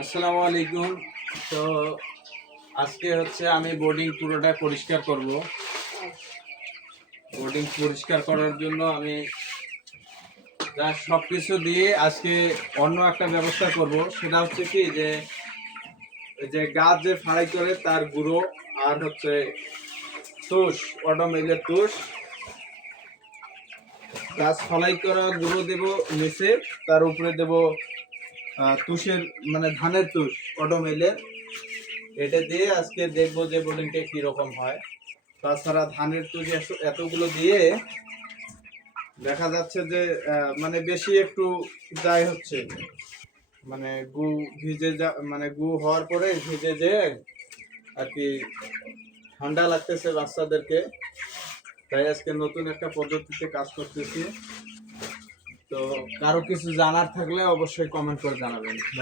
আসসালামু আলাইকুম। তো আজকে হচ্ছে আমি বোর্ডিং পুরোটা পরিষ্কার করব। বোর্ডিং পরিষ্কার করার জন্য আমি যা সবকিছু দিয়ে আজকে অন্য একটা ব্যবস্থা করব। সেটা হচ্ছে কি যে গাছ যে ফাড়াই করে তার গুঁড়ো আর হচ্ছে তুষ, অটোমেলের তুষ, গাছ ফালাই করা গুঁড়ো দেব নিচে, তার উপরে দেব তুষের মানে ধানের তুষ অটোমেলের। এটা দিয়ে আজকে দেখবো যে বোর্ডিংটা কিরকম হয়। তাছাড়া ধানের তুষ এতগুলো দিয়ে দেখা যাচ্ছে যে মানে বেশি একটু যাই হচ্ছে, মানে গু ভিজে মানে গু হওয়ার পরে ভিজে যে আর কি ঠান্ডা লাগতেছে বাচ্চাদেরকে, তাই আজকে নতুন একটা পদ্ধতিতে কাজ করতেছি। তো কারো কিছু জানার থাকলে অবশ্যই কমেন্ট করে জানাবেন।